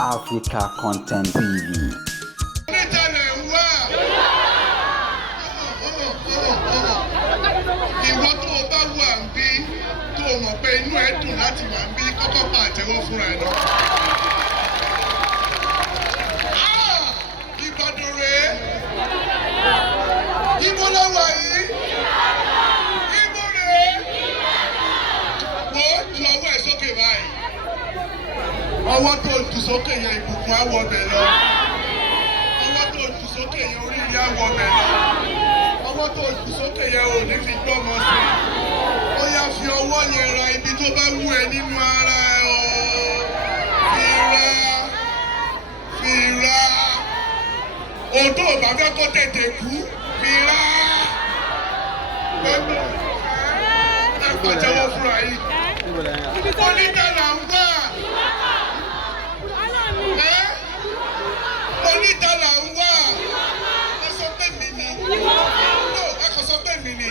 Africa Content TV. Ìwọ tó o bá wà ń bí tó o mọ̀ pé inú ẹ̀ dùn láti wà ń bí kọ́kọ́ pa àtẹ́wọ́ fúnra ẹ̀ lọ. Ìbàdàn rèé. Ibo ló wà yìí? Ibo rèé. Wo lọ́wọ́ ẹ̀ sókè báyìí. Ọwọ́ tó o jù sókè yẹn ìbùkún á wọ bẹ̀ lọ. Ọwọ́ tó o jù sókè yẹn oríire á wọ bẹ̀ lọ. Ọwọ́ tó o jù sókè yẹn ò ní fi gbọ́mọ sí. Ó yá fi ọwọ́ yẹn ra ibi tó bá wù ẹ́ nínú ara ẹ o. Fi ra. Òtó ò bá fẹ́ kó tètè kú. Fi ra. Gbẹ́gbẹ́ ẹ pàtẹ́wọ́ fúnra yìí. Onídàlà ń wà. Onídàlà ń wà. Ẹ sọ pé mi ni. No, ẹ kò sọ pé mi ni.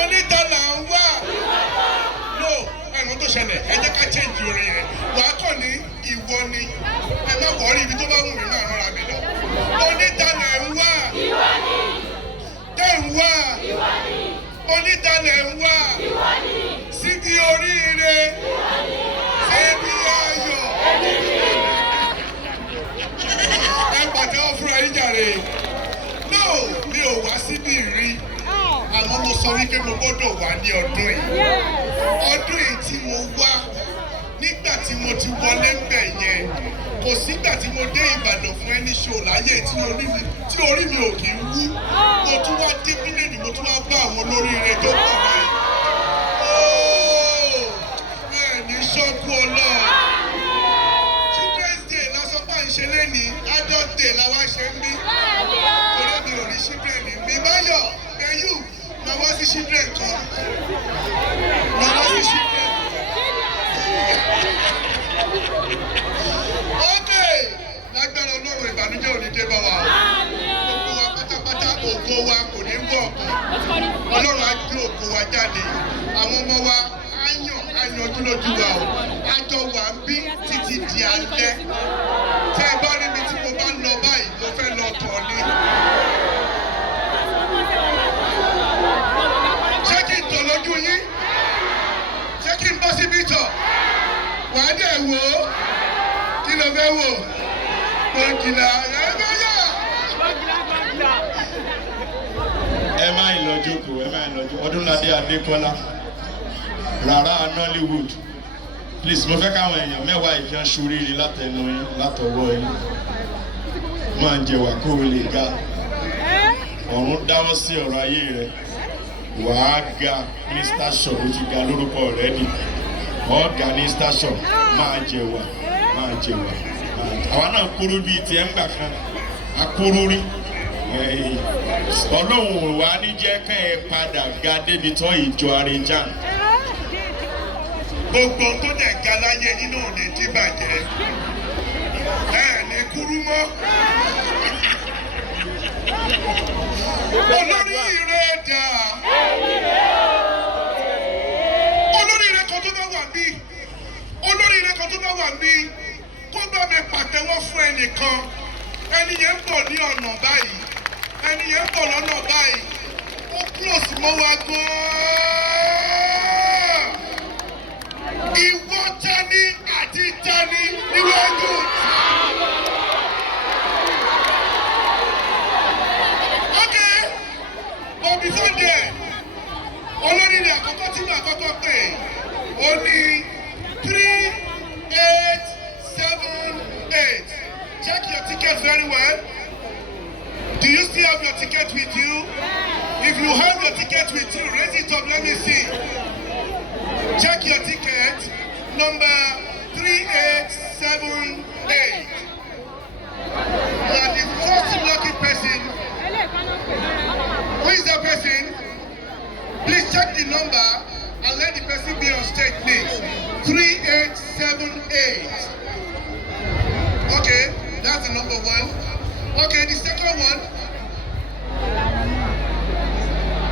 Onídàlà ń wà. No, ẹ̀rọ tó ṣẹlẹ̀, ẹ jẹ́ ká change orin yẹn. Wà á kàn ní ìwọ ni. Ẹ má wọrí ibi tó bá wù mí náà rọra mi lọ. Onídàlà ń wà. Tẹ̀ ń wà. Onídàlà ń wà. Síbi oríire. Síbi ayọ̀. Ẹ pàtẹ́wọ́ fúnra yín jàre. No, mi ò wá síbí rí. Àmọ́ mo sọ wípé mo gbọ́dọ̀ wá ní ọdún yìí. Ọdún yìí tí mo wá nígbà tí mo ti wọlé ń bẹ̀ yẹn. Kò sígbà tí mo dé Ìbàdàn fún ẹni ṣò láyé tí orí mi ò kì í wú. Mo tún wá dé bílẹ̀dì, mo tún wá bá àwọn olóríire tó pọ̀ báyìí. Ooo! Bẹ́ẹ̀ ni ṣọ́kú ọlọ́ọ̀. Children's Day lásán bá ń ṣe lénìí, Adult Day làwa ṣe ń bí. Torí mi ò ní children ní mi. Báyọ̀, ẹ̀yù, màá wá sí children kan. Màá wá sí children. Okay! Lágbára Ọlọ́run ìbànújẹ́ ò ní dé bá wa. Gbogbo wa pátápátá ògo wa kò ní wọ̀ ọ̀kan. Ọlọ́run á gbé ògo wa jáde. Àwọn ọmọ wa á yanjú lójú wa o. Àjọ wà ń bí títí di alẹ́. Tẹ́ ẹ bá rí mi tí mo bá ń lọ báyìí, mo fẹ́ lọ tọ̀ ni. Ṣé kí n tọ̀ lójú yín? Ṣé kí n bọ́ síbí tọ̀? Wàá dẹ̀ wò ó. Kí ló fẹ́ wò? Gbọ̀ngìlà ẹgbẹ́ yà. Ẹ má lọ jókòó, ẹ má lọ jókòó. Odunlade Adekola, rárá Nollywood. Please, mo fẹ́ káwọn èèyàn mẹ́wàá ìfẹ́ ṣoríire látẹnu yín, látọwọ́ yín. Máa ń jẹ wà kó o lè ga. Ọ̀run dáwọ́ sí ọ̀rọ̀ ayé rẹ̀. Wàá ga Mr. Shop, ó ti ga lórúkọ rẹ̀ ni. Ọ̀gá ní Mr. Shop, máa jẹ wà. Àwa náà kúrú bíi tiẹ̀ ń gbà kan, akúrú rí. Ọlọ́run wà ní jẹ́ ká ẹ padà ga débi tó ìjọ Àrẹ̀jàn. Gbogbo tó dẹ̀ ga láyé nínú òní tí bàjẹ́. Ẹ ní kúrú mọ́. Olóríire dà. Olóríire kan tó bá wà bí. Olóríire kan tó bá wà bí. Kó bá mi pàtẹ́wọ́ fún ẹnìkan. Ẹni yẹn ń bọ̀ ní ọ̀nà báyìí. Ẹni yẹn ń bọ̀ lọ́nà báyìí. Ó close mọ́ wa gan-an. Ìwọ tani àti tani níwájú ta. Okay, but before then, olóríire àkọ́kọ́ tí mo àkọ́kọ́ pè ó ní 3878. Check your ticket very well. Do you still have your ticket with you? If you have your ticket with you, raise it up, let me see. Check your ticket, number 3878. You are the first lucky person. Who is that person? Please check the number and let the person be on stage, please. 3878. Okay, that's the number one. Okay, the second one.